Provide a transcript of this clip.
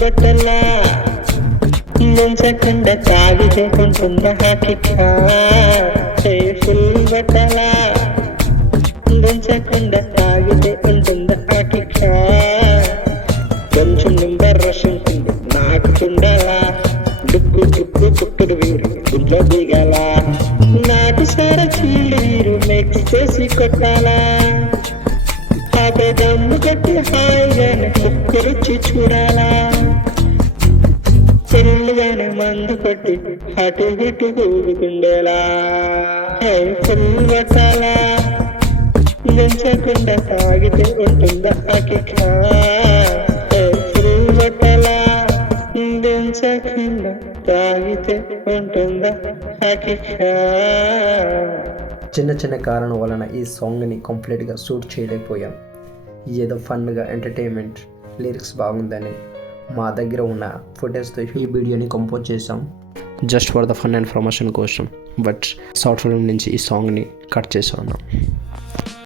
బట్టలా దించకుండా తాగితే ఉంటుందా కిక్కా ఫుల్ బట్టలా దించకుండా తాగితే ఉంటుందా కిక్కా కొంచెం నిండా రష్ ఉంటుంది నాకు తుండాలా డుక్కు డుక్కు కుక్కుడు వీరు ఇంట్లో దిగాల నాకు సర చీరు మిక్స్ చేసి కొట్టాలా అదే దమ్ము కట్టి హాయిగానే ముక్కు రుచి చూడాలా చెల్లుగానే మందు కొట్టి అటు ఇటు ఊరుకుండేలా ఫుల్ కొట్టాలా దించకుండా తాగితే ఉంటుందా కిక్కా ఫుల్ కొట్టాలా దించకుండా తాగితే ఉంటుందా కిక్కా. చిన్న చిన్న కారణం వలన ఈ సాంగ్ని కంప్లీట్గా షూట్ చేయలేకపోయాం. ఏదో ఫన్గా ఎంటర్టైన్మెంట్ లిరిక్స్ బాగుందని మా దగ్గర ఉన్న ఫుటేజ్తో ఈ వీడియోని కంపోజ్ చేసాం just for the fun and promotion కోసం. బట్ షార్ట్ ఫిల్మ్ నుంచి ఈ సాంగ్ని కట్ చేసి ఉన్నాం.